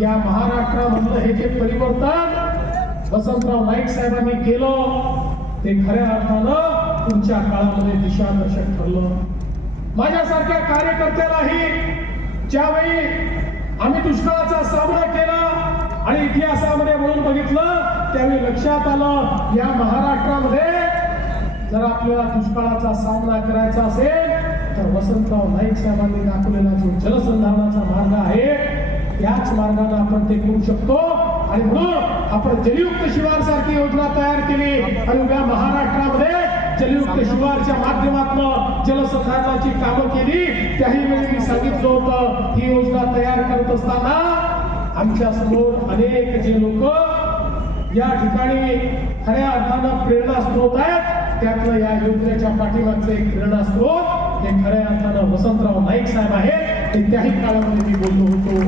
या महाराष्ट्रामधलं हे जे परिवर्तन वसंतराव नाईक साहेबांनी केलं ते खऱ्या अर्थानं पुढच्या काळामध्ये दिशादर्शक ठरलं. माझ्यासारख्या कार्यकर्त्यालाही ज्यावेळी आम्ही दुष्काळाचा सामना केला आणि इतिहासामध्ये वळून बघितलं त्यावेळी लक्षात आलं या महाराष्ट्रामध्ये जर आपल्याला दुष्काळाचा सामना करायचा असेल तर वसंतराव नाईक साहेबांनी दाखवलेला जो जलसंधारणाचा मार्ग आहे याच मार्गाने आपण ते करू शकतो. आणि म्हणून आपण जलयुक्त शिवार सारखी योजना तयार केली आणि उभ्या महाराष्ट्रामध्ये जलयुक्त शिवारच्या माध्यमातून जलसंधारणाची कामं केली. त्याही वेळी मी सांगितलं होतं ही योजना तयार करत असताना आमच्या समोर अनेक जे लोक या ठिकाणी खऱ्या अर्थानं प्रेरणास्त्रोत आहेत त्यातलं या योजनेच्या पाठीमागचं एक प्रेरणास्त्रोत हे खऱ्या अर्थानं वसंतराव नाईक साहेब आहेत. त्याही काळामध्ये मी बोललो होतो.